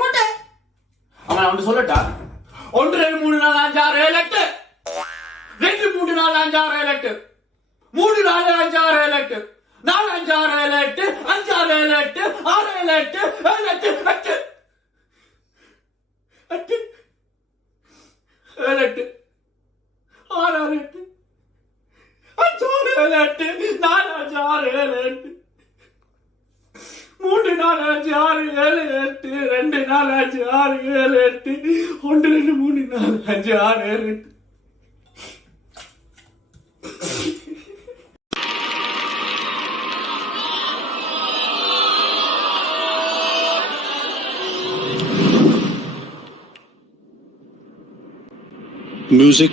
போட்டு அவன் அவன் சொல்லட்டா 1 2 3 4 5 6 7 8 2 3 4 5 6 7 8 3 4 5 6 7 8 4 5 6 7 8 5 6 7 8 6 7 8 7 8 8 8 7 8 6 6 8 5 6 7 8 4 5 6 7 8 3 4 5 6 7 8 2 4 5 6 7 8 1 2 3 4 5 6 7 8 Music